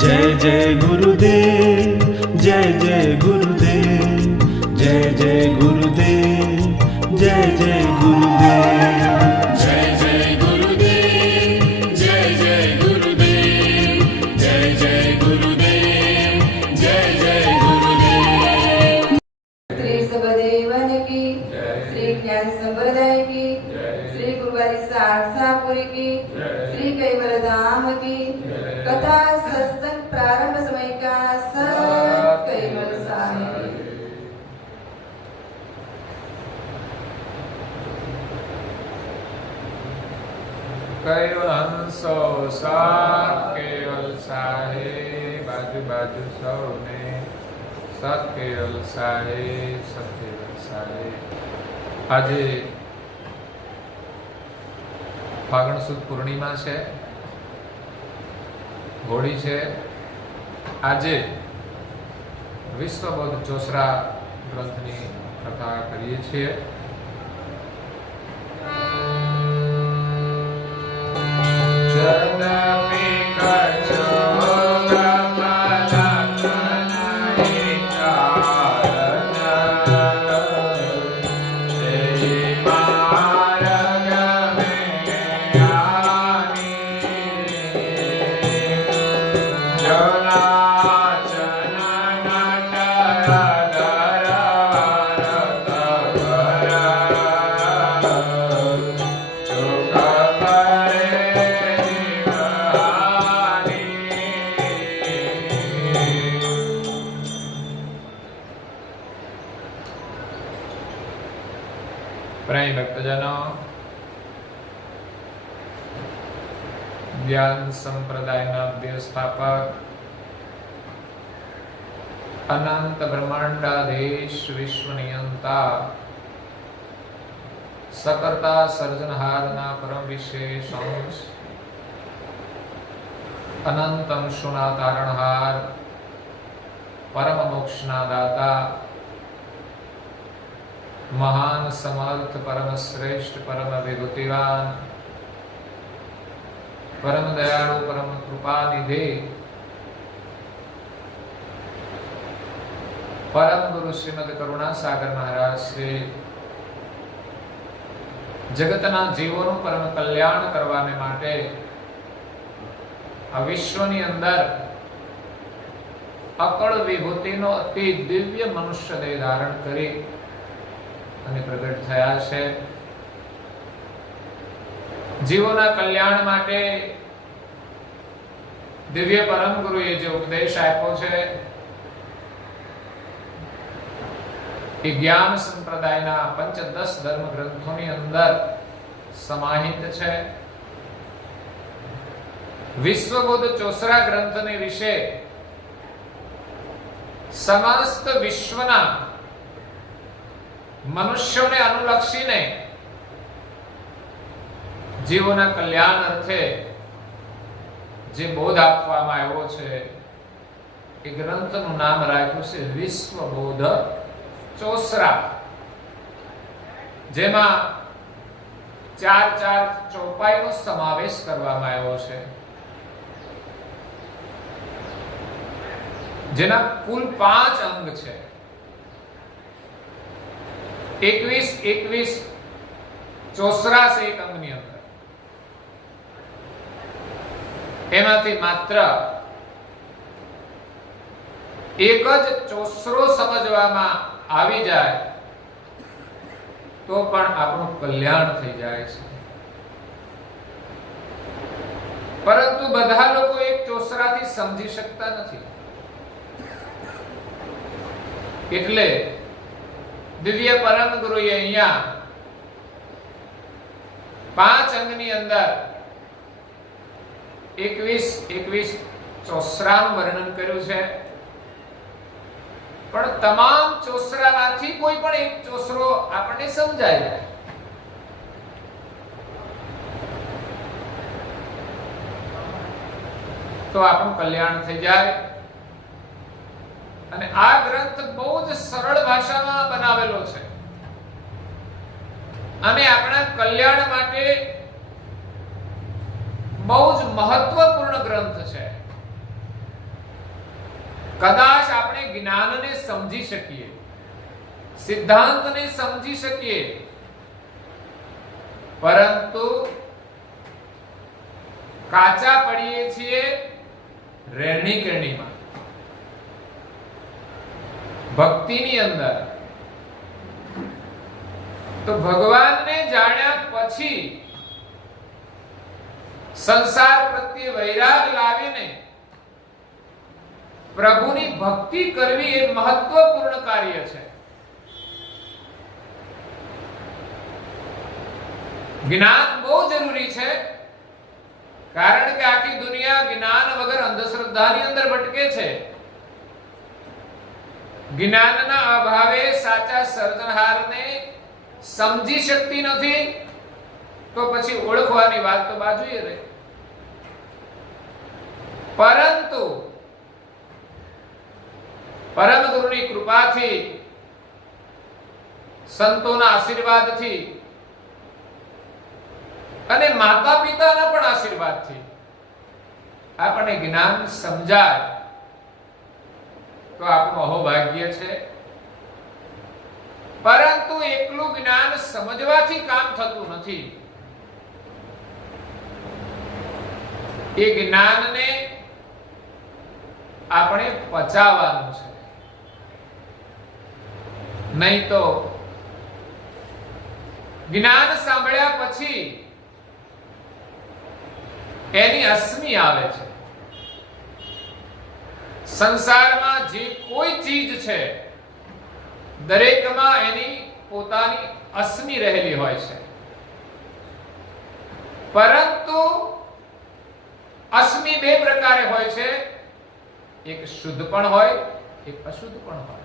जय जय गुरुदेव, जय जय गुरुदेव, जय जय गुरुदेव, जय जय गुरुदेव, जय जय गुरुदेव, जय जय गुरुदेव, जय जय गुरुदेव, जय जय गुरुदेव। श्री सबदेवन की, श्री ज्ञान संप्रदाय की, श्री गुरुवारी सारसापुरी की, श्री कैवल धाम की कथा सत्संग प्रारंभ समय का सत कैवल साहेब। कैवल हंसो सात केवल साहेब बाजू बाजू सौने सत केवल साहेब सत केवल साहेब। આજે ફાગણ સુદ પૂર્ણિમા છે, હોળી છે। આજે વિશ્વ બૌદ્ધ ચોસરા ગ્રંથની કથા કરીએ છીએ। પ્રાય ભક્તજનો, જ્ઞાન સંપ્રદાયના વ્યવસ્થાપક, અનંત બ્રહ્માંડાધીશ વિશ્વ નિયંતા, સકર્તા સર્જનહારના પરમ વિશેષ અંશ, અનંત અંશોના તારણહાર, પરમ મોક્ષના દાતા, महान समर्थ परम श्रेष्ठ परम विभूतिवान परम दयालु परम कृपा निधि परम गुरु श्रीमद करुणा सागर महाराज श्री जगतना जीवोनु परम कल्याण करवाने माटे आ विश्वनी अंदर अकड़ विभूतिनो अति दिव्य मनुष्य देह धारण करी અને પ્રગટ થયા છે। જીવોના કલ્યાણ માટે દિવ્ય પરમ ગુરુએ જે ઉપદેશ આપ્યો છે એ જ્ઞાન સંપ્રદાયના પંચદશ ધર્મ ગ્રંથોની અંદર સમાહિત છે। વિશ્વબોધ ચોસરા ગ્રંથને વિશે સમસ્ત વિશ્વના મનુષ્યોને અનુલક્ષીને જીવોના કલ્યાણ અર્થે જે બોધ આપવામાં આવ્યો છે એ ગ્રંથનું નામ રાખ્યું છે વિશ્વબોધ ચોસરા, જેમાં ચાર ચાર ચોપાઈનો સમાવેશ કરવામાં આવ્યો છે, જેના કુલ 5 અંગ છે। 21 ચોસરા છે એક અંગની અંદર, એમાંથી માત્ર એક જ ચોસરો સમજવામાં આવી જાય તો પણ આપણું કલ્યાણ થઈ જાય છે। પરંતુ બધા લોકો એક ચોસરાથી સમજી શકતા નથી, એટલે દિવ્ય પરમ ગુરુએ અહીંયા 5 અંગની અંદર 21 ચોસરાનું વર્ણન કર્યું છે। પણ તમામ ચોસરામાંથી કોઈ પણ એક ચોસરો આપણને સમજાય જાય તો આપણું કલ્યાણ થઈ જાય। અને આ ગ્રંથ બહુ જ સરળ ભાષામાં બનાવેલો છે અને આપણા કલ્યાણ માટે બહુ જ મહત્વપૂર્ણ ગ્રંથ છે। કદાચ આપણે જ્ઞાનને સમજી શકીએ, સિદ્ધાંતને સમજી શકીએ, પરંતુ કાચા પડીએ છીએ રહેણી કહેણીમાં, ભક્તિની અંદર. તો ભગવાનને જાણ્યા પછી સંસાર પ્રત્યે વૈરાગ લાવીને પ્રભુની ભક્તિ કરવી એ મહત્વપૂર્ણ કાર્ય છે. જ્ઞાન બહુ જરૂરી છે, કારણ કે આખી દુનિયા જ્ઞાન વગર અંધશ્રદ્ધાની અંદર ભટકે છે. જ્ઞાનના અભાવે સાચા સર્જનહારને સમજી શકતી નથી, તો પછી ઓળખવાની વાત તો બાજુએ રહે. પરંતુ પરમ ગુરુની કૃપાથી, સંતોના આશીર્વાદથી અને માતા પિતાના પણ આશીર્વાદથી આપણને જ્ઞાન સમજાય તો આપણું અહોભાગ્ય છે. પરંતુ એકલું જ્ઞાન સમજવાથી કામ થતું નથી. એ જ્ઞાનને આપણે પચાવવાનું છે. નહીં તો જ્ઞાન સાંભળ્યા પછી એની અસ્મિ આવે છે. સંસારમાં જે કોઈ ચીજ છે દરેકમાં એની પોતાની અસ્મિ રહેલી હોય છે. પરંતુ અસ્મિ બે પ્રકારે હોય છે, એક શુદ્ધ પણ હોય, એક અશુદ્ધ પણ હોય.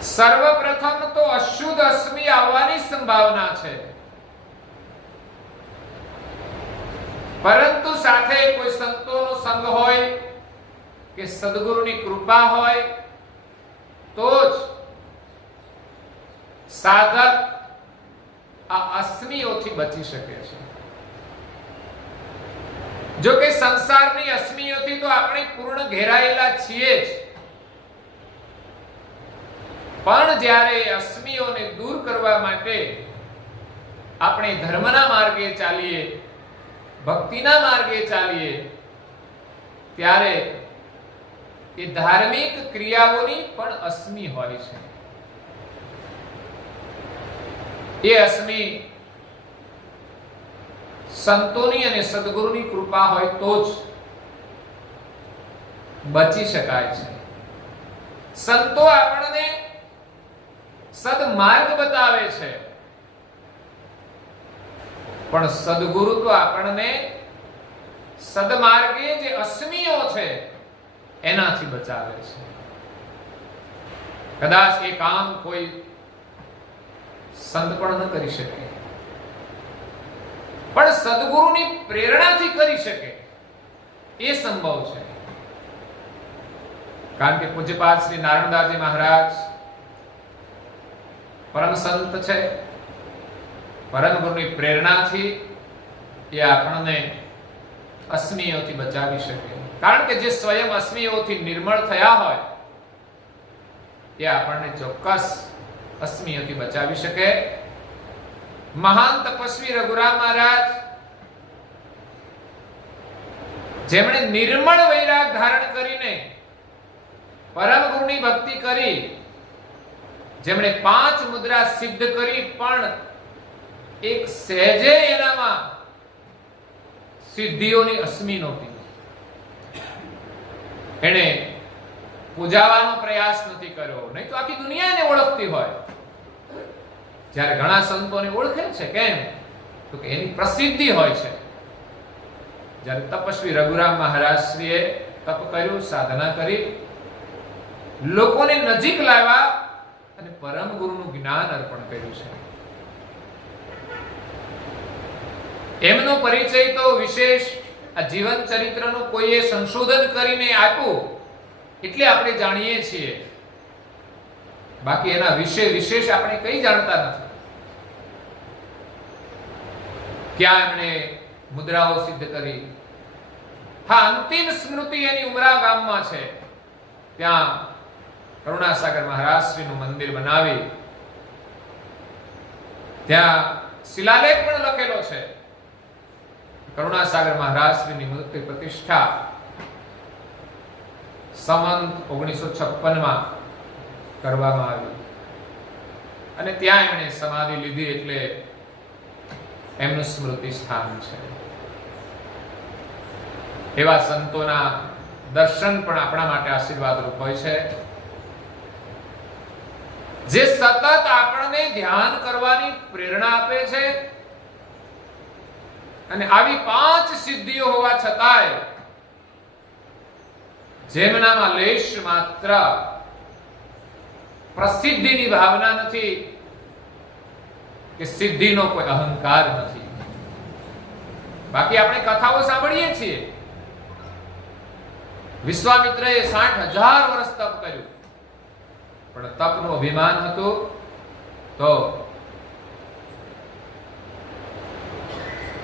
સર્વપ્રથમ તો અશુદ્ધ અસ્મિ આવવાની સંભાવના છે, પરંતુ સાથે કોઈ સંતોનો સંગ હોય કે સદગુરુની કૃપા હોય તો જ સાધક આ અસ્મિઓથી બચી શકે છે. જો કે સંસારની અસ્મિઓથી તો આપણે પૂર્ણ ઘેરાયેલા છીએ જ, પણ જ્યારે અસ્મિઓને દૂર કરવા માટે આપણે ધર્મના માર્ગે ચાલીએ, ભક્તિના માર્ગે ચાલીએ, ત્યારે એ ધાર્મિક ક્રિયાઓની પણ અસ્મિ હોય છે. એ અસ્મિ સંતોની અને સદગુરુની કૃપા હોય તો જ બચી શકાય છે. સંતો આપણને સદમાર્ગ બતાવે છે, પણ સદગુરુ તો આપણને સદમાર્ગે જે અસ્મિઓ છે એનાથી બચાવે છે. કદાચ એ કામ કોઈ સંત પણ ન કરી શકે, પણ સદગુરુની પ્રેરણાથી કરી શકે એ સંભવ છે. કારણ કે પૂજ્યપાદ શ્રી નારાયણદાસજી મહારાજ પરમ સંત છે. પરમ ગુરુની પ્રેરણાથી એ આપણને અસ્મિઓથી બચાવી શકે. કારણ કે જે સ્વયં અસ્મિઓથી નિર્મળ થયા હોય એ આપણને ચોક્કસ અસ્મિઓથી બચાવી શકે. મહાન તપસ્વી રઘુરામ મહારાજ, જેમણે નિર્મળ વૈરાગ ધારણ કરીને પરમ ગુરુની ભક્તિ કરી, જેમણે 5 મુદ્રા સિદ્ધ કરી, પણ એક સહેજે એનામાં સિદ્ધિઓની અસ્મિ નહોતી. એને પૂજાવાનો પ્રયાસ નથી કર્યો, નહીં તો આખી દુનિયા એને ઓળખતી હોય. જ્યારે ઘણા સંતોને ઓળખે છે, કેમ? તો કે એની પ્રસિદ્ધિ હોય છે. જ્યારે તપસ્વી રઘુરામ મહારાજશ્રીએ તપ કર્યું, સાધના કરી, લોકોને નજીક લાવ્યા અને પરમ ગુરુનું જ્ઞાન અર્પણ કર્યું છે. એમનો પરિચય તો વિશેષ આ જીવન ચરિત્રનું કોઈએ સંશોધન કરીને આપ્યું એટલે આપણે જાણીએ છીએ. બાકી એના વિશેષ આપણે કંઈ જાણતા નથી. ક્યાં એમણે મુદ્રાઓ સિદ્ધ કરી, હા, અંતિમ સ્મૃતિ એની ઉમરા ગામમાં છે. ત્યાં કરુણાસાગર મહારાજ શ્રીનું મંદિર બનાવી ત્યાં શિલાલેખ પણ લખેલો છે. કરુણાસાગર મહારાજ શ્રીની મૂર્તિ પ્રતિષ્ઠા સંવંત 1956 કરવામાં આવી અને ત્યાં એમણે સમાધિ લીધી, એટલે એમનું સ્મૃતિ સ્થાન છે. એવા સંતોના દર્શન પણ આપણા માટે આશીર્વાદરૂપ હોય છે, જે સતત આપણને ધ્યાન કરવાની પ્રેરણા આપે છે. અને આવી 5 સિદ્ધિઓ હોવા છતાંય જેમનામાં લેશ માત્ર પ્રસિદ્ધિની ભાવના નથી કે સિદ્ધિનો કોઈ અહંકાર નથી. બાકી આપણે કથાઓ સાંભળીએ છીએ, વિશ્વામિત્રએ 60,000 વર્ષ તપ કર્યું, પણ તપનું અભિમાન હતું. તો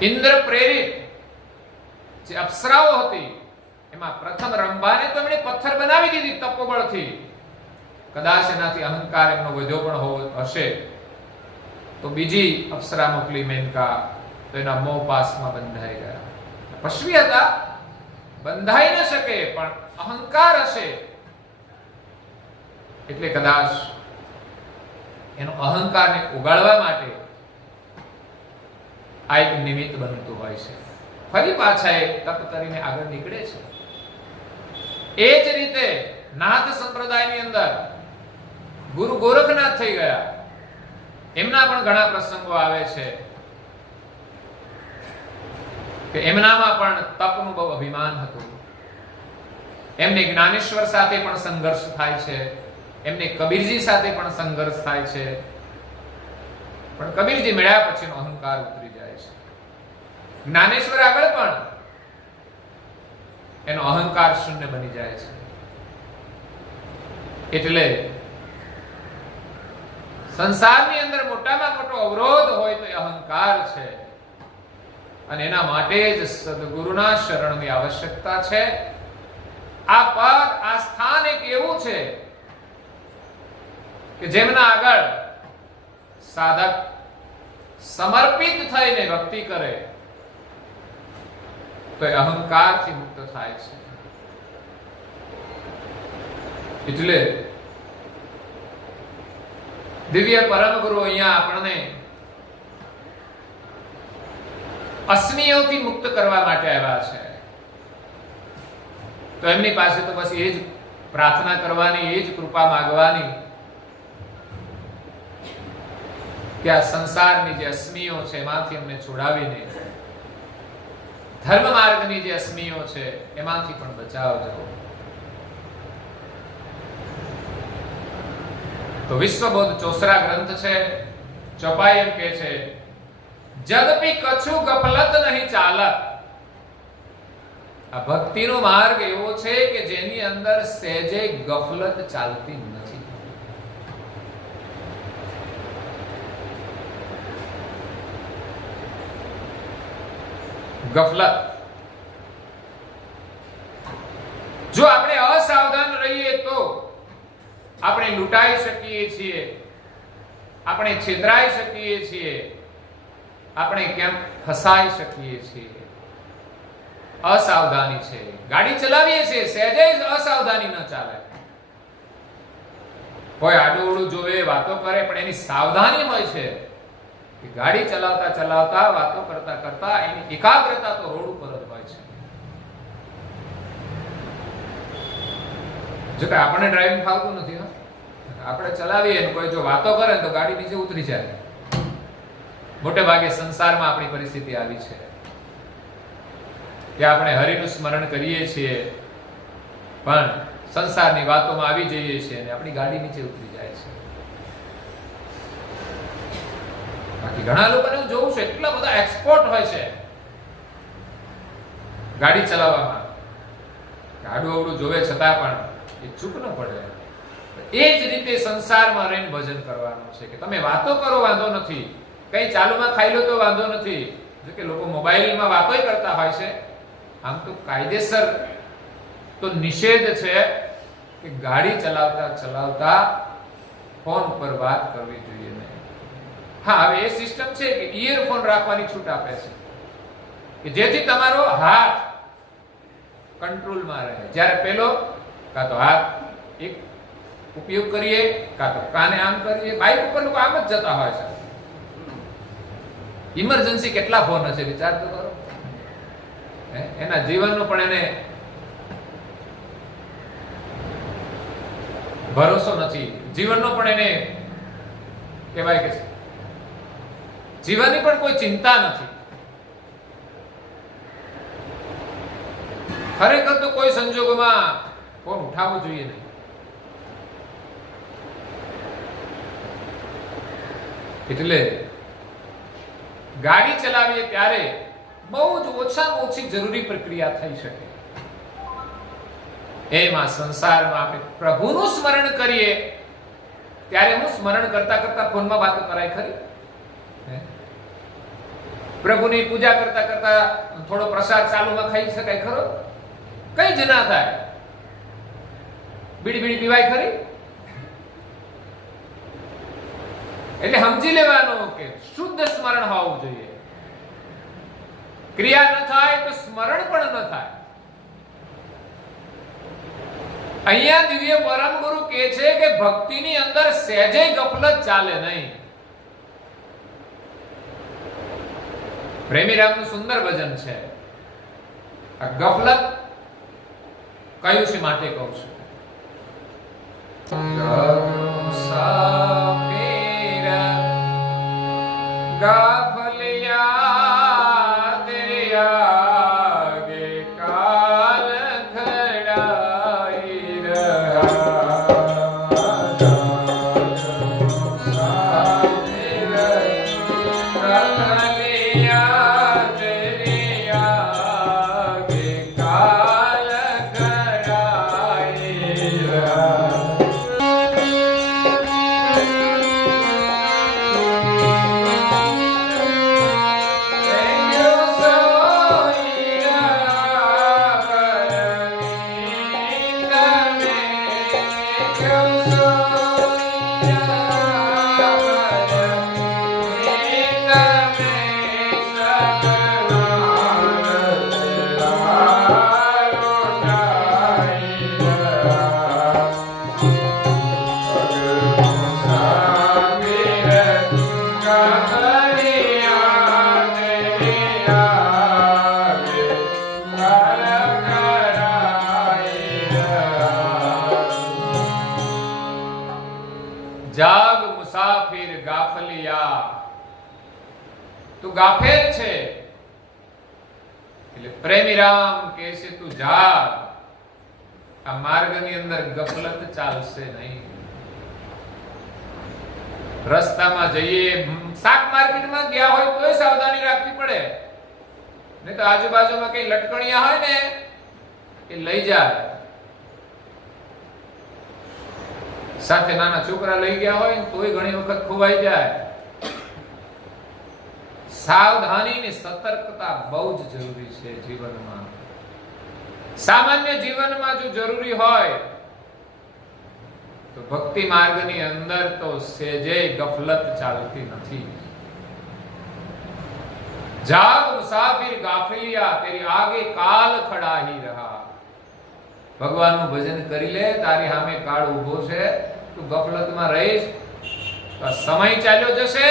ઇન્દ્ર પ્રેરિત જે અપ્સરાઓ હતી એમાં પ્રથમ રંભાને તો એમણે પથ્થર બનાવી દીધી તપોબળથી. કદાચ એનાથી અહંકાર એમનો વધ્યો પણ હશે તો બીજી અપ્સરા મોકલી મેનકા, તો એના મોહ પાસમાં બંધાઈ ગયા. પશ્વી હતા, બંધાઈ ન શકે, પણ અહંકાર હશે એટલે કદાચ એનો અહંકારને ઉગાડવા માટે આ એક નિમિત્ત બનતું હોય છે. ફરી પાછા એ તપ કરીને આગળ નીકળે છે. એ જ રીતે નાથ સંપ્રદાયની અંદર ગુરુ ગોરખનાથ થઈ ગયા. એમના પણ ઘણા પ્રસંગો આવે છે કે એમનામાં પણ તપનું બહુ અભિમાન હતું. એમને જ્ઞાનેશ્વર સાથે પણ સંઘર્ષ થાય છે, એમને કબીરજી સાથે પણ સંઘર્ષ થાય છે, પણ કબીરજી મળ્યા પછીનો અહંકાર ઉતરી જાય છે. જ્ઞાનેશ્વર આગળ પણ એનો અહંકાર શૂન્ય બની જાય છે. એટલે સંસારની અંદર મોટામાં મોટો અવરોધ હોય તો એ અહંકાર છે, અને એના માટે જ સદગુરુના શરણની આવશ્યકતા છે. આ પદ, આ સ્થાન એક એવું છે કે જેમના આગળ સાધક સમર્પિત થઈને ભક્તિ કરે તો એ અહંકારથી મુક્ત થાય છે. એટલે દિવ્ય પરમ ગુરુ અહીંયા આપણને અસ્મિયોથી મુક્ત કરવા માટે આવ્યા છે. તો એમની પાસે તો બસ એ જ પ્રાર્થના કરવાની, એ જ કૃપા માંગવાની કે આ સંસારની જે અસ્મિયો છે એમાંથી અમને છોડાવીને ધર્મ માર્ગની જે અસ્મિયો છે એમાંથી પણ બચાવજો. તો વિશ્વબોધ ચોસરા ગ્રંથ છે, ચોપાઈ એમ કે છે, જદપી કछु ગફલત નહીં ચાલત. આ ભક્તિનો માર્ગ એવો છે કે જેની અંદર સહેજે ગફલત ચાલતી નથી. ગફલત, જો આપણે અસાવધાન રહીએ તો આપણે લૂંટાઈ શકીએ છીએ, આપણે છેતરાઈ શકીએ છીએ, આપણે કેમ ફસાઈ શકીએ છીએ. અસાવધાની છે. ગાડી ચલાવીએ છીએ, સહેજે જ અસાવધાની ન ચાલે. કોઈ આડું જોવે, વાતો કરે, પણ એની સાવધાની હોય છે કે ગાડી ચલાવતા ચલાવતા, વાતો કરતા કરતા એની એકાગ્રતા તો રોડ ઉપર જ હોય છે. જો કે આપણને ડ્રાઇવિંગ ફાવતું નથી, આપણે ચલાવીએ ને કોઈ જો વાતો કરે તો ગાડી નીચે ઉતરી જાય. મોટે ભાગે સંસારમાં આપણી પરિસ્થિતિ આવી છે કે આપણે હરિનું સ્મરણ કરીએ છીએ પણ સંસારની વાતોમાં આવી જઈએ છીએ અને આપણી ગાડી નીચે ઉતરી જાય છે. બાકી ઘણા લોકોને હું જોઉં છું, એટલા બધા એક્સપર્ટ હોય છે ગાડી ચલાવવામાં, આડું અવડું જોવે છતાં પણ એ ચૂપ ન પડે. એ જ રીતે સંસારમાં રહીને ભજન કરવાનું છે કે તમે વાતો કરો વાંધો નથી, કઈ ચાલુમાં ખાઈ લો તો વાંધો નથી. જો કે લોકો મોબાઈલમાં વાતો કરતા હોય છે, આમ તો કાયદેસર તો નિષેધ છે કે ગાડી ચલાવતા ચલાવતા ફોન પર વાત કરવી જોઈએ નહીં. હા, હવે એ સિસ્ટમ છે કે ઇયરફોન રાખવાની છૂટ આપે છે કે જેથી તમારો હાથ કંટ્રોલમાં રહે. જ્યારે પેલો કાં તો હાથ એક ઉપયોગ કરીએ કાં તો કાને આમ કરીએ. બાઇક ઉપર લોકો આમ જ જતા હોય છે. ઇમરજન્સી કેટલા ફોન હશે વિચાર તો કરો. એના જીવનનો પણ એને ભરોસો નથી, જીવનનો પણ એને કહેવાય કે જીવનની પણ કોઈ ચિંતા નથી. ખરેખર તો કોઈ સંજોગોમાં ફોન ઉઠાવવો જોઈએ નહીં. એટલે ગાડી ચલાવીએ ત્યારે બહુ જ ઓછામાં ઓછી જરૂરી પ્રક્રિયા થઈ શકે. એમાં સંસારમાં આપણે પ્રભુનું સ્મરણ કરીએ ત્યારે હું સ્મરણ કરતા કરતા ફોનમાં વાતો કરાય ખરી? પ્રભુની પૂજા કરતા કરતા થોડો પ્રસાદ ચાલુમાં ખાઈ શકાય ખરો? કઈ જ ના થાય. બીડી બીડી પીવાય ખરી? એટલે સમજી લેવાનું કે શુદ્ધ સ્મરણ હોવું જોઈએ. ક્રિયા ન થાય તો સ્મરણ પણ ન થાય. અહીંયા દિવ્ય પરમ ગુરુ કહે છે કે ભક્તિની અંદર સહેજે ગફલત ચાલે નહીં. પ્રેમીરામનું સુંદર ભજન છે. આ ગફલત કયું છે માટે કહું છું. ગાફલિયા દરિયા ગે કાલ ખડાઈ જાગ મુસાફિર ગાફલિયા. તું ગાફેલ છે એટલે પ્રેમી રામ કહે છે તું જાગ. આ માર્ગની અંદર ગફલત ચાલશે નહીં. રસ્તામાં જઈએ, શાક માર્કેટમાં ગયા હોય તોય સાવધાની રાખવી પડે. નહીં તો આજુબાજુમાં કઈ લટકણિયા હોય ને એ લઈ જાય. સાથે નાના છોકરા લઈ ગયા હોય તોય ઘણી વખત ખોવાઈ જાય. સાવધાની ને સતર્કતા બહુ જ જરૂરી છે જીવનમાં. સામાન્ય જીવનમાં જો જરૂરી હોય તો ભક્તિ માર્ગની અંદર તો સહેજે ગફલત ચાલતી નથી. જાગ મુસાફિર ગાફિલિયા તેરી આગે કાલ ખડા હી રહા. ભગવાનનું ભજન કરી લે, તારી સામે કાળ ઊભો છે, તું ગફલતમાં રહીશ તો સમય ચાલ્યો જશે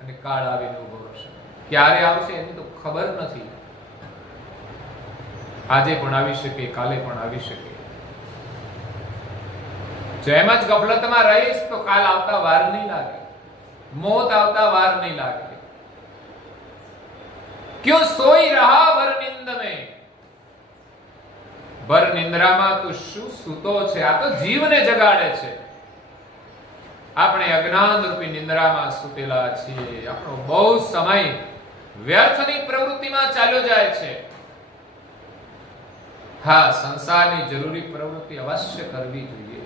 અને કાળ આવીને ઊભો રહેશે. ક્યારે આવશે એની તો ખબર નથી. આજે પણ આવી શકે, કાલે પણ આવી શકે. જો એમ જ ગફલતમાં રહીશ તો કાલ આવતા વાર નહીં લાગે, મોત આવતા વાર નહીં લાગે. ક્यों सोई रहा भर निंद में. ભર નિંદ્રામાં તું શું સૂતો છે? આ તો જીવને જગાડે છે. આપણે અજ્ઞાન રૂપી નિંદ્રામાં સૂતેલા છીએ. આપણો બહુ સમય વ્યર્થની પ્રવૃત્તિમાં ચાલ્યો જાય છે. હા, સંસારની જરૂરી પ્રવૃત્તિ અવશ્ય કરવી જોઈએ.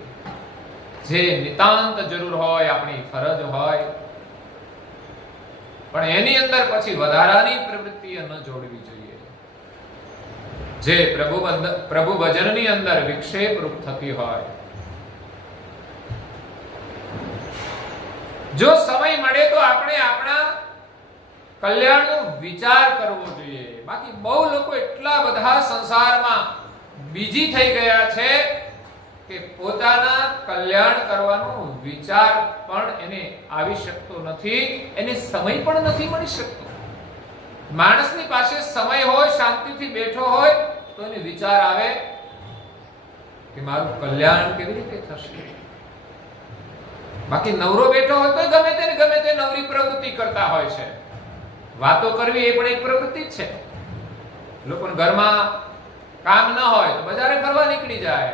જે નિતાંત જરૂર હોય, આપણી ફરજ હોય, પણ એની અંદર પછી વધારાની પ્રવૃત્તિઓ ન જોડવી જોઈએ. જે પ્રભુ ભજનની અંદર વિક્ષેપ રૂપ થતી હોય, જો સમય મળે તો આપણે આપણા કલ્યાણનો વિચાર કરવો જોઈએ. બાકી બહુ લોકો એટલા બધા સંસારમાં બીજી થઈ ગયા છે કે પોતાના કલ્યાણ કરવાનો વિચાર પણ એને આવી શકતો નથી, એને સમય પણ નથી મળી શકતો. માણસની પાસે સમય હોય, શાંતિથી બેઠો હોય તો એને વિચાર આવે કે મારું કલ્યાણ કેવી રીતે થશે. બાકી નવરો બેઠો હોય તો ગમે તે નવરી પ્રવૃત્તિ કરતા હોય છે. વાતો કરવી એ પણ એક પ્રવૃત્તિ જ છે. લોકોને ઘરમાં કામ ન હોય તો બજારે ફરવા નીકળી જાય,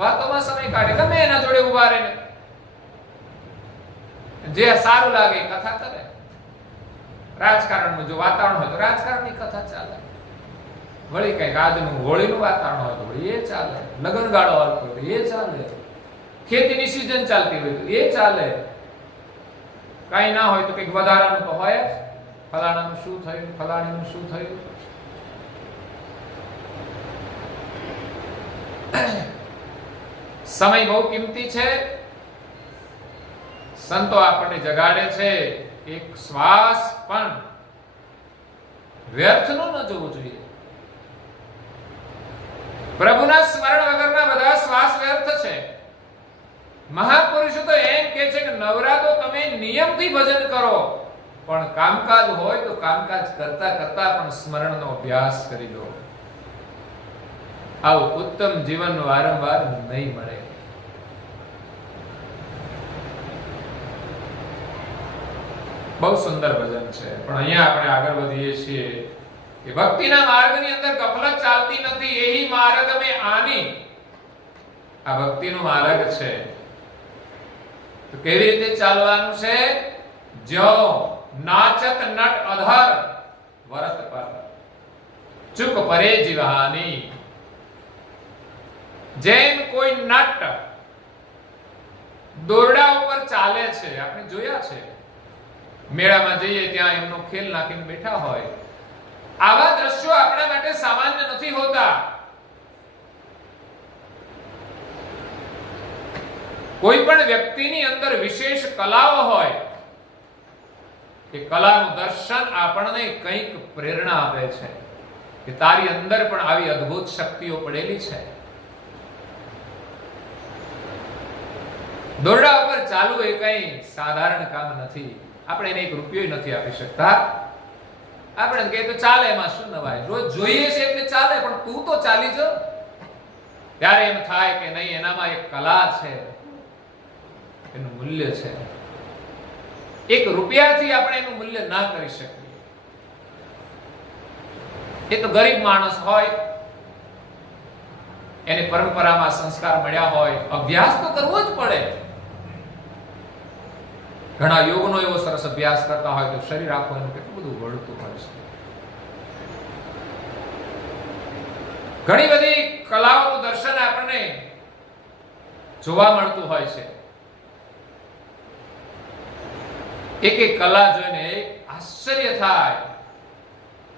વાતોમાં સમય કાઢે, ગમે એના જોડે ઉભા રહીને જે સારું લાગે કથા કરે. રાજકારણમાં જો વાતાવરણ હોય તો રાજકારણની કથા ચાલે, વળી કઈક આજનું હોળીનું વાતાવરણ હોય તો એ ચાલે, લગ્નગાળો હાલતો હોય તો એ ચાલે, ખેતીની સિઝન ચાલતી હોય તો એ ચાલે, કઈ ના હોય તો કઈક વધારાનું તો હોય જ. ફલાણાનું શું થયું, ફલાણીનું શું થયું. સમય બહુ કિંમતી છે. સંતો આપણને જગાડે છે એક શ્વાસ પણ વ્યર્થનો ન જવો જોઈએ. પ્રભુના સ્મરણ વગરના બધા શ્વાસ વ્યર્થ છે. મહાપુરુષો તો એમ કહે છે કે નવરા તો તમે નિયમથી ભજન કરો, પણ કામકાજ હોય તો કામકાજ કરતા કરતા પણ સ્મરણનો અભ્યાસ કરી લો. આવું ઉત્તમ જીવન વારંવાર નહીં મળે. બહુ સુંદર ભજન છે, પણ અહીંયા આપણે આગળ વધીએ છીએ કે ભક્તિના માર્ગની અંદર ગફલત ચાલતી નથી. એહી માર્ગ મેં આની, આ ભક્તિનો માર્ગ છે. તો કેવી રીતે ચાલવાનું છે? જો નાચત નટ અધર વરત પર ચૂક પરે જીવહાની. જેમ કોઈ નટ દોરડા ઉપર ચાલે છે, આપણે જોયા છે, મેળામાં જઈએ ત્યાં એમનો ખેલ નાખીને બેઠા હોય. આવા દ્રશ્યો આપણા માટે સામાન્ય નથી હોતા. કોઈ પણ વ્યક્તિની અંદર વિશેષ કલાઓ હોય, એ કલાનું દર્શન આપણને કંઈક પ્રેરણા આપે છે કે તારી અંદર પણ આવી અદ્ભુત શક્તિઓ પડેલી છે. દોરડા ઉપર ચાલવું એ કઈ સાધારણ કામ નથી. આપણે એને એક રૂપિયો નથી આપી શકતા. આપણે કહે તો ચાલે, એમાં શું નવાય, રોજ જોઈએ છે એટલે ચાલે, પણ તું તો ચાલી જો. ત્યારે એમ થાય કે નહીં, એનામાં એક કલા છે, એનું મૂલ્ય છે. એક રૂપિયાથી આપણે એનું મૂલ્ય ના કરી શકીએ. એ તો ગરીબ માણસ હોય, એને પરંપરામાં સંસ્કાર મળ્યા હોય, અભ્યાસ તો કરવો જ પડે. ઘણા યોગનો એવો સરસ અભ્યાસ કરતા હોય તો શરીર આખું એનું કેટલું બધું વળતું હોય છે. ઘણી બધી કલાઓનું દર્શન આપણને જોવા મળતું હોય છે. એક એક કલા જોઈને આશ્ચર્ય થાય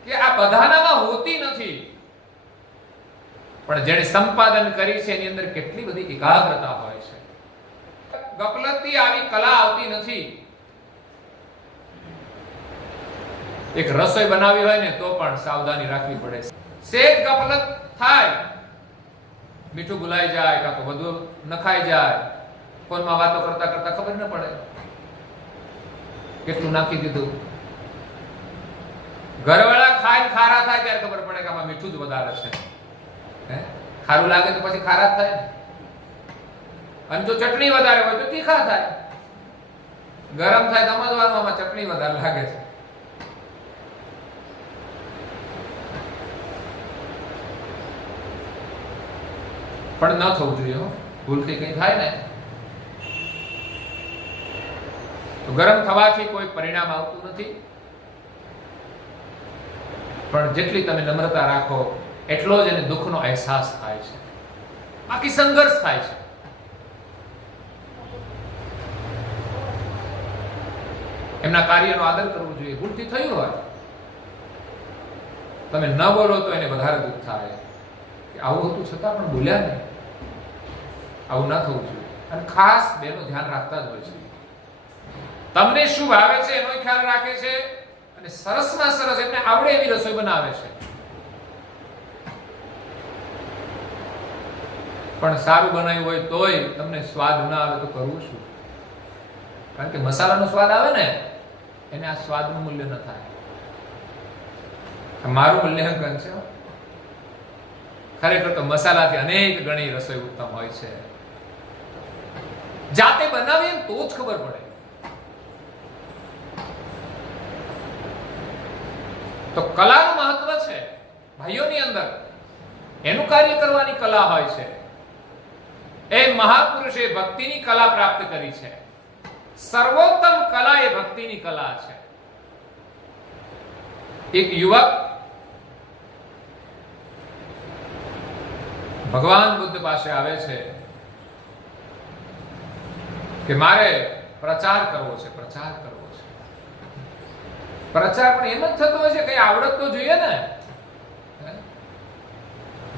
કે આ બધાનામાં હોતી નથી, પણ જેણે સંપાદન કરી છે એની અંદર કેટલી બધી એકાગ્રતા હોય છે. ગફલતથી આવી કલા આવતી નથી. એક રસોઈ બનાવી હોય ને તો પણ સાવધાની રાખવી પડે. સેજ ગફલત થાય, મીઠું ભૂલાઈ જાય, કાં તો બધું નખાઈ જાય, ફોનમાં વાતો કરતા કરતા ખબર ન પડે કેટલું નાખી દીધું. ઘરવાળા ખાઈને ખારા થાય ત્યારે ખબર પડે કે આમાં મીઠું જ વધારે છે. ખારું લાગે તો પછી ખારા જ થાય, અને જો ચટણી વધારે હોય તો તીખા થાય. ગરમ થાય સમજવાનું આમાં ચટણી વધારે લાગે છે. પણ ન થવું જોઈએ. ભૂલથી કઈ થાય ને તો ગરમ થવાથી કોઈ પરિણામ આવતું નથી, પણ જેટલી તમે નમ્રતા રાખો એટલો જ એને દુઃખનો અહેસાસ થાય છે. બાકી સંઘર્ષ થાય છે. એમના કાર્યનો આદર કરવો જોઈએ. ભૂલથી થયું હોય, તમે ન બોલો તો એને વધારે દુઃખ થાય. કે આવું હતું છતાં પણ બોલ્યા નહીં. આવું ના થવું જોઈએ. અને ખાસ બેનું ધ્યાન રાખતા જ હોય છે. તમને શું ભાવે છે એનો ખ્યાલ રાખે છે અને સરસમાં સરસ એમને આવડે એવી રસોઈ બનાવે છે. પણ સારું બનાવ્યું હોય તોય તમને સ્વાદ ના આવે તો કરવું શું? કારણ કે મસાલાનો સ્વાદ આવે ને એને આ સ્વાદનું મૂલ્ય ન થાય. મારું મૂલ્યાંકન છે. ખરેખર તો મસાલાથી અનેક ગણી રસોઈ ઉત્તમ હોય છે. જાતે બનાવીએ તો જ ખબર પડે. તો કલાનું મહત્વ છે ભાઈઓની અંદર. એનું કાર્ય કરવાની કલા હોય છે. એ મહાપુરુષે ભક્તિની કલા પ્રાપ્ત કરી છે. સર્વોત્તમ કલા એ ભક્તિની કલા છે. એક યુવક ભગવાન બુદ્ધ પાસે આવે છે કે મારે પ્રચાર કરવો છે. પ્રચાર પણ એમ જ થતો હોય છે કઈ આવડત તો જોઈએ ને.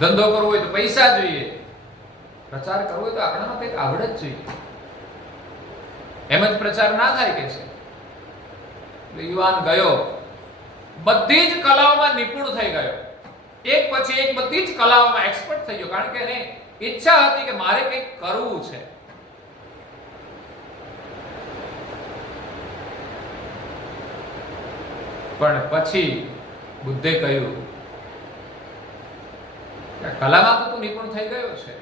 ધંધો કરવો હોય તો પૈસા જોઈએ. પ્રચાર કરવો હોય તો આપણામાં કંઈક આવડત જોઈએ. એમ જ પ્રચાર ના થાય કે છે. યુવાન ગયો, બધી જ કલાઓમાં નિપુણ થઈ ગયો. એક પછી એક બધી જ કલાઓમાં એક્સપર્ટ થઈ ગયો. કારણ કે એને ઈચ્છા હતી કે મારે કંઈક કરવું છે. પણ પછી બુદ્ધે કહ્યું કે કલામાં તો તું નિપુણ થઈ ગયો છે,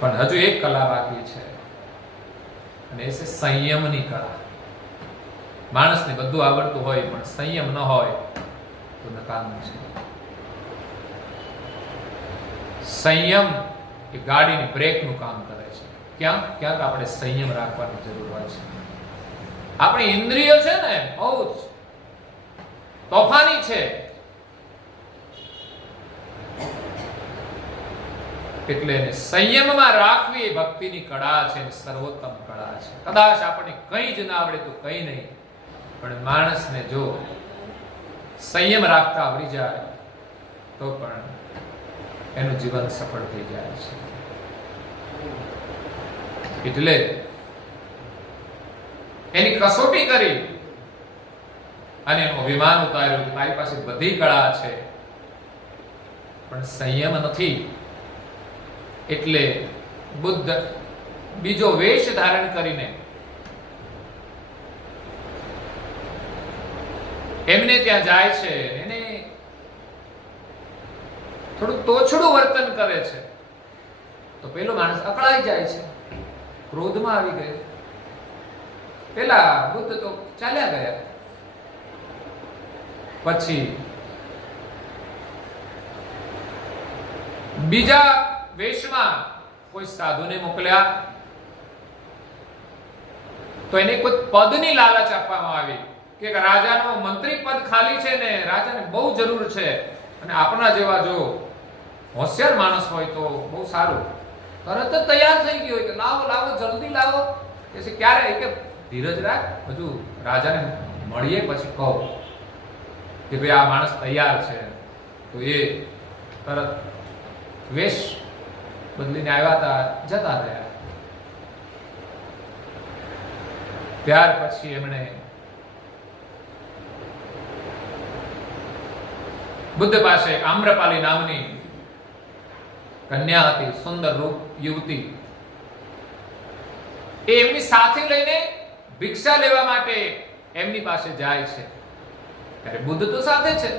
પણ હજુ એક કલા બાકી છે અને એ છે સંયમની કળા. માણસને બધું આવડતું હોય પણ સંયમ ન હોય તો નકામું છે. સંયમ એ ગાડીની બ્રેકનું કામ કરે છે. ક્યાંક આપણે સંયમ રાખવાની જરૂર હોય છે. આપણી ઇન્દ્રિયો છે ને બહુ જ તોફાની છે. એટલે એને સંયમમાં રાખવી એ ભક્તિની કળા છે, સર્વોત્તમ કળા છે. કદાચ આપણને કંઈ જ ના આવડે તો કંઈ નહીં, પણ માણસને જો સંયમ રાખતા આવડી જાય તો પણ એનું જીવન સફળ થઈ જાય છે. એટલે એની કસોટી કરી અને એનું અભિમાન ઉતાર્યું કે તારી પાસે બધી કળા છે પણ સંયમ નથી. એટલે બુદ્ધ બીજો વેશ ધારણ કરીને એમને ત્યાં જાય છે. એને થોડું તોછડું વર્તન કરે છે તો પેલો માણસ અકળાઈ જાય છે, ક્રોધમાં આવી ગયો. પેલા બુદ્ધ તો ચાલ્યા ગયા. પછી બીજા વેશમાં કોઈ સાધુને મોકલ્યા તો એને કોઈ પદની લાલચ આપવામાં આવી કે રાજાનો મંત્રી પદ ખાલી છે ને રાજાને બહુ જરૂર છે અને આપણા જેવા જો હોશિયાર માણસ હોય તો બહુ સારું. તરત જ તૈયાર થઈ ગયો કે લાવો જલ્દી લાવો. કે ક્યારે? કે ધીરજ રાખ, હજુ રાજાને મળીએ પછી કહો કે ભાઈ આ માણસ તૈયાર છે. તો એ તરત વેશ બદલીને આવ્યા હતા, જતા રહ્યા. ત્યાર પછી એમણે બુદ્ધ પાસે આમ્રપાલી નામની કન્યા હતી, સુંદર રૂપ યુવતી. એ એમની સાથે લઈને ભિક્ષા લેવા માટે એમની પાસે જાય છે. ત્યારે બુદ્ધ તો સાથે છે.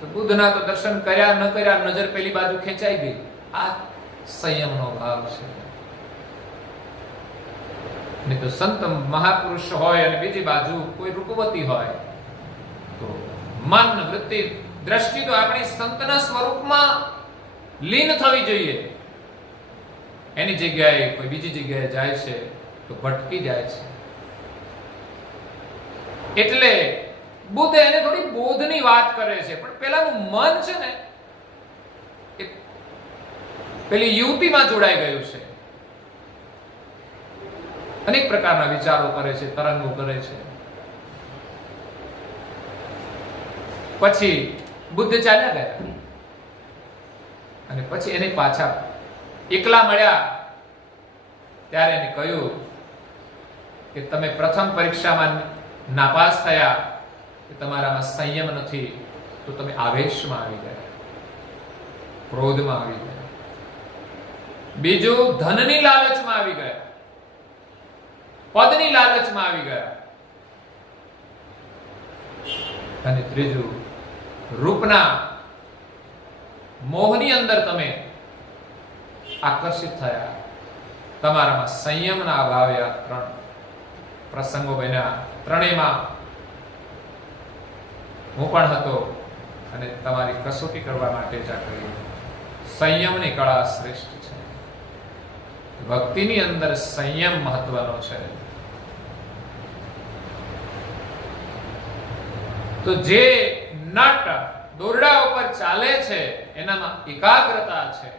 તો બુદ્ધના તો દર્શન કર્યા ન કર્યા, નજર પેલી બાજુ ખેંચાઈ ગઈ. આ સંયમનો ભાવ છે. નહીં તો સંત મહાપુરુષ હોય અને બીજી બાજુ કોઈ રૂપવતી હોય તો મન, વૃત્તિ, દ્રષ્ટિ તો આપણી સંતના સ્વરૂપમાં લીન થવી જોઈએ. એની જગ્યાએ કોઈ બીજી જગ્યાએ જાય છે તો ભટકી જાય છે. એટલે બુદ્ધ એને થોડી બોધની વાત કરે છે, પણ પેલાનું મન છે ને એ પેલી યુવતીમાં જોડાઈ ગયું છે. અનેક પ્રકારના વિચારો કરે છે, તરંગો કરે છે. પછી બુદ્ધ ચાલ્યા ગયા અને પછી એને પાછા એકલા મળ્યા ત્યારે એને કહ્યું કે તમે પ્રથમ પરીક્ષામાં નાપાસ થયા કે તમારામાં સંયમ નથી, તો તમે આવેશમાં આવી ગયા, ક્રોધમાં આવી ગયા. બીજું, ધનની લાલચમાં આવી ગયા, પદની લાલચમાં આવી ગયા. અને ત્રીજું, રૂપના મોહની અંદર તમે આકર્ષિત થયા. તમારામાં સંયમના અભાવે આ ત્રણ પ્રસંગો બન્યા. ત્રણેયમાં હું પણ હતો અને તમારી કસોટી કરવા માટે જ આ કહ્યું. સંયમની કળા શ્રેષ્ઠ છે. ભક્તિની અંદર સંયમ મહત્વનો છે. તો જે નટ દોરડા ઉપર ચાલે છે એનામાં એકાગ્રતા છે.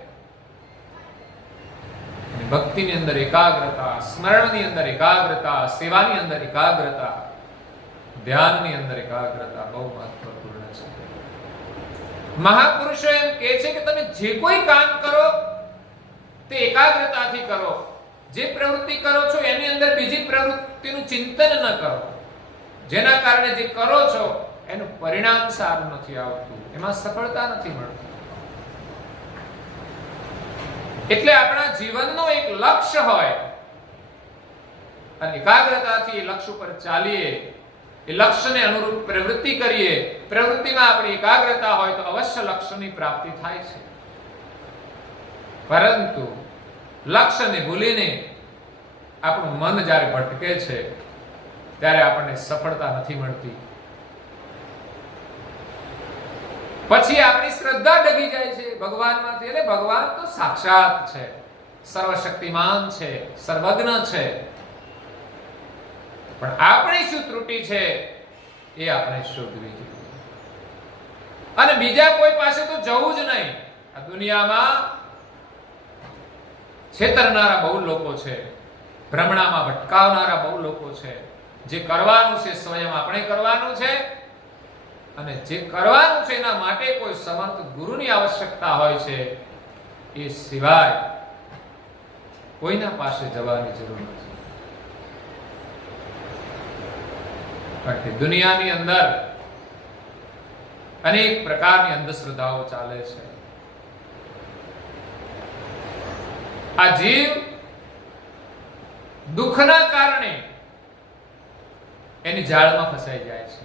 ભક્તિની અંદર એકાગ્રતા, સ્મરણની અંદર એકાગ્રતા, સેવાની અંદર એકાગ્રતા, ધ્યાનની અંદર એકાગ્રતા બહુ મહત્વપૂર્ણ છે. મહાપુરુષો એમ કહે છે કે તમે જે કોઈ કામ કરો તે એકાગ્રતાથી કરો. જે પ્રવૃત્તિ કરો છો એની અંદર બીજી પ્રવૃત્તિનું ચિંતન ન કરો. જેના કારણે જે કરો છો એનું પરિણામ સારું નથી આવતું, એમાં સફળતા નથી મળતી. એટલે આપણા જીવનનો એક લક્ષ્ય હોય અને એકાગ્રતાથી એ લક્ષ્ય પર ચાલીએ, એ લક્ષ્યને અનુરૂપ પ્રવૃત્તિ કરીએ. પ્રવૃત્તિમાં આપણી એકાગ્રતા હોય તો અવશ્ય લક્ષ્યની પ્રાપ્તિ થાય છે. પરંતુ લક્ષ્યને ભૂલીને આપણું મન જ્યારે ભટકે છે ત્યારે આપણને સફળતા નથી મળતી. પછી આપણી શ્રદ્ધા ડગી જાય છે ભગવાનમાંથી. એટલે ભગવાન તો સાક્ષાત છે, સર્વશક્તિમાન છે, સર્વજ્ઞ છે, પણ આપણી શું ત્રુટિ છે એ આપણે શોધવી જોઈએ. અને બીજા કોઈ પાસે તો જવું જ નહીં. આ દુનિયામાં છેતરનારા બહુ લોકો છે, ભ્રમણામાં ભટકાવનારા બહુ લોકો છે. જે કરવાનું છે સ્વયં આપણે કરવાનું છે, અને જે કરવાનું છે એના માટે કોઈ સમર્થ ગુરુની આવશ્યકતા હોય છે. એ સિવાય કોઈના પાસે જવાની જરૂર નથી. કારણ કે દુનિયાની અંદર અનેક પ્રકારની અંધશ્રદ્ધાઓ ચાલે છે. આ જીવ દુઃખના કારણે એની જાળમાં ફસાઈ જાય છે.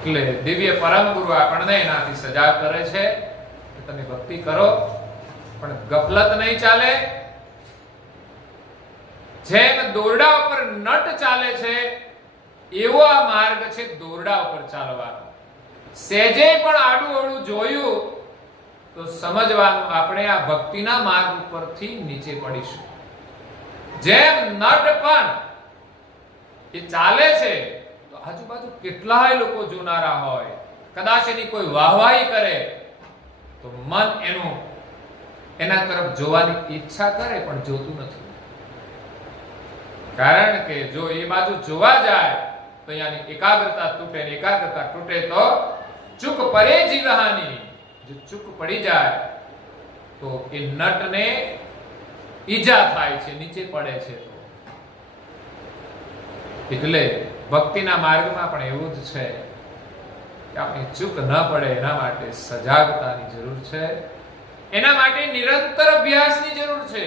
એટલે દિવ્ય પરમ ગુરુ આપણને એનાથી સજાગ કરે છે કે તમે ભક્તિ કરો પણ ગફલત નહીં ચાલે. જેમ દોરડા ઉપર નટ ચાલે છે એવો આ માર્ગ છે દોરડા ઉપર ચાલવાનો. સહેજે પણ આડું અવળું જોયું તો સમજવાનું આપણે આ ભક્તિના માર્ગ ઉપરથી નીચે પડીશું. જેમ નટ પણ એ ચાલે છે તો આજુબાજુ કેટલાય લોકો જોનારા હોય, કદાચ એની કોઈ વાહવાહી કરે તો મન એના તરફ જોવાની ઈચ્છા કરે પણ જોતું નથી. કારણ કે જો એ બાજુ જોવા જાય તો અહીંયાની એકાગ્રતા તૂટે, ને એકાગ્રતા તૂટે તો ચૂક પરે જીવહાની. જો ચૂક પડી જાય તો એ નટને ઈજા થાય છે, નીચે પડે છે. એટલે ભક્તિના માર્ગમાં પણ એવું જ છે કે આપણી ચૂક ન પડે એના માટે સજાગતાની જરૂર છે. એના માટે નિરંતર અભ્યાસની જરૂર છે.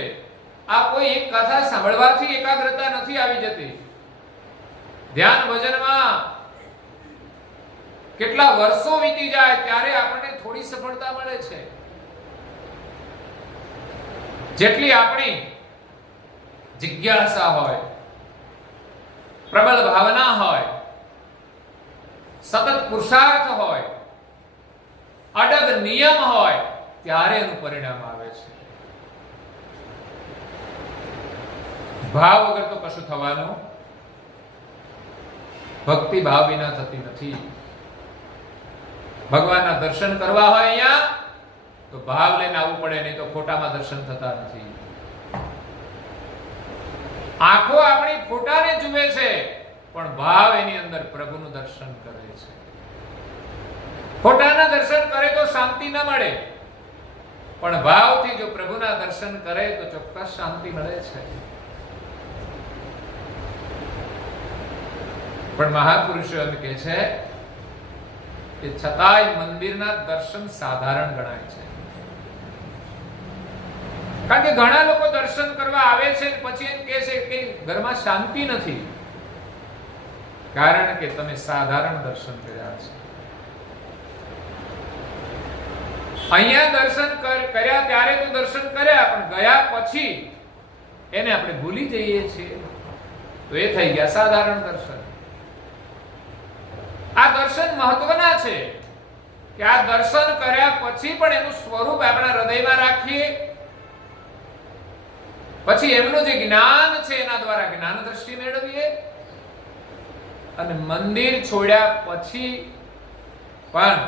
આ કોઈ એક કથા સાંભળવાથી એકાગ્રતા નથી આવી જતી. ધ્યાન ભજનમાં કેટલા વર્ષો વીતી જાય ત્યારે આપણને થોડી સફળતા મળે છે. જેટલી આપણી જિજ્ઞાસા હોય, પ્રબળ ભાવના હોય, સતત પુરુષાર્થ હોય, અડગ નિયમ હોય, ત્યારે એનું પરિણામ આવે છે. ભાવ વગર તો કશું થવાનું. ભક્તિ ભાવ વિના થતી નથી. ભગવાનના દર્શન કરવા હોય અહીંયા તો ભાવ લઈને આવવું પડે, નહીં તો ખોટામાં દર્શન થતા નથી. આંખો આપણી ફોટાને જુએ છે પણ ભાવ એની અંદર પ્રભુનું દર્શન કરે છે. ખોટાના દર્શન કરે તો શાંતિ ન મળે, પણ ભાવથી જો પ્રભુના દર્શન કરે તો ચોક્કસ શાંતિ મળે છે. પણ મહાપુરુષો એમ કહે છે કે છતાંય મંદિરના દર્શન સાધારણ ગણાય છે. કારણ કે ઘણા લોકો દર્શન કરવા આવે છે પછી એમ કહે છે કે ઘરમાં શાંતિ નથી, કારણ કે તમે સાધારણ દર્શન કર્યા છે. અહીંયા દર્શન કર્યા ત્યારે તો દર્શન કર્યા, પણ ગયા પછી એને આપણે ભૂલી જઈએ છીએ, તો એ થઈ ગયા સાધારણ દર્શન. આ દર્શન મહત્વના છે કે આ દર્શન કર્યા પછી પણ એનું સ્વરૂપ આપણા હૃદયમાં રાખીએ, પછી એમનું જે જ્ઞાન છે એના દ્વારા જ્ઞાન દ્રષ્ટિ મેળવીએ, અને મંદિર છોડ્યા પછી પણ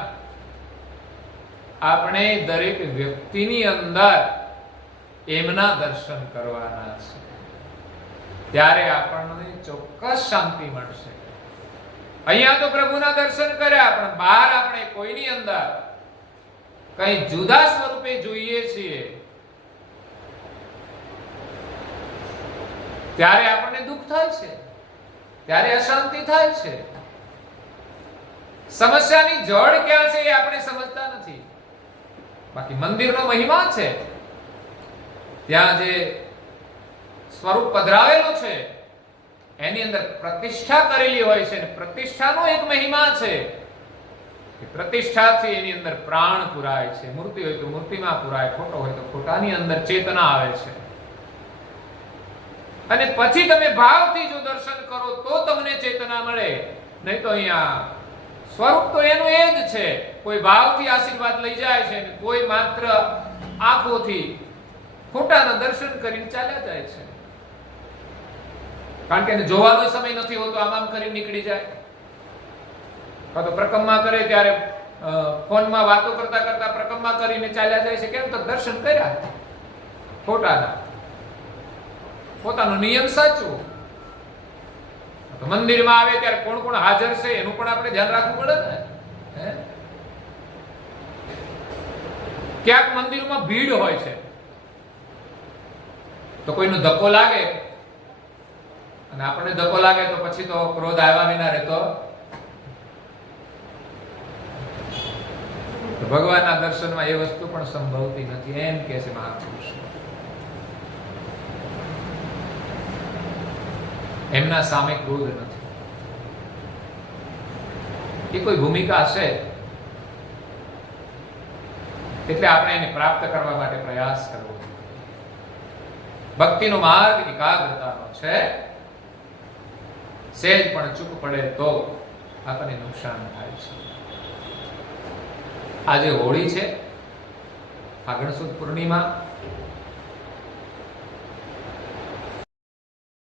આપણે દરેક વ્યક્તિની અંદર એમના દર્શન કરવાના છે. ત્યારે આપણને ચોક્કસ શાંતિ મળશે. અહીંયા તો પ્રભુના દર્શન કર્યા, પણ બહાર આપણે કોઈની અંદર કઈ જુદા સ્વરૂપે જોઈએ છીએ, ત્યારે આપણને દુઃખ થાય છે, ત્યારે અશાંતિ થાય છે. સમસ્યાની જડ ક્યાં છે એ આપણે સમજતા નથી. બાકી મંદિરનો મહિમા છે, ત્યાં જે સ્વરૂપ પધરાવેલું છે એની અંદર પ્રતિષ્ઠા કરેલી હોય છે, અને પ્રતિષ્ઠાનો એક મહિમા છે કે પ્રતિષ્ઠાથી એની અંદર પ્રાણ પુરાય છે. મૂર્તિ હોય તો મૂર્તિમાં પુરાય, ફોટો હોય તો ફોટાની અંદર ચેતના આવે છે. અને પછી તમે ભાવથી જો દર્શન કરો તો તમને ચેતના મળે, નહીં તો અહીંયા સ્વરૂપ તો એનું એ જ છે. કોઈ ભાવથી આશીર્વાદ લઈ જાય છે, કોઈ માત્ર આંખોથી ખોટાના દર્શન કરીને ચાલ્યા જાય છે. કારણ કે એને જોવાનો સમય નથી હોતો, આમ કરી નીકળી જાય. કાં તો પ્રકમમાં કરે ત્યારે ફોનમાં વાતો કરતા કરતા પ્રકમમાં કરીને ચાલ્યા જાય છે. કેમ? તો દર્શન કર્યા ખોટાના. પોતાનો નિયમ સાચવો. તો મંદિરમાં આવે ત્યારે કોણ કોણ હાજર છે એનું પણ આપણે ધ્યાન રાખવું પડે ને. ક્યાંક મંદિરમાં ભીડ હોય છે તો કોઈનો ધક્કો લાગે, અને આપણને ધક્કો લાગે તો પછી તો ક્રોધ આવ્યા વિના રહેતો. ભગવાનના દર્શનમાં એ વસ્તુ પણ સંભવતી નથી, એમ કે છે મહાપુરુષ. એમના સામે ક્રોધ નથી. એ કોઈ ભૂમિકા છે એટલે આપણે એને પ્રાપ્ત કરવા માટે પ્રયાસ કરવો. ભક્તિનો માર્ગ એકાગ્રતાનો છે. સહેજ પણ ચૂક પડે તો આપણને નુકસાન થાય છે. આજે હોળી છે, ફાગણ સુદ પૂર્ણિમા,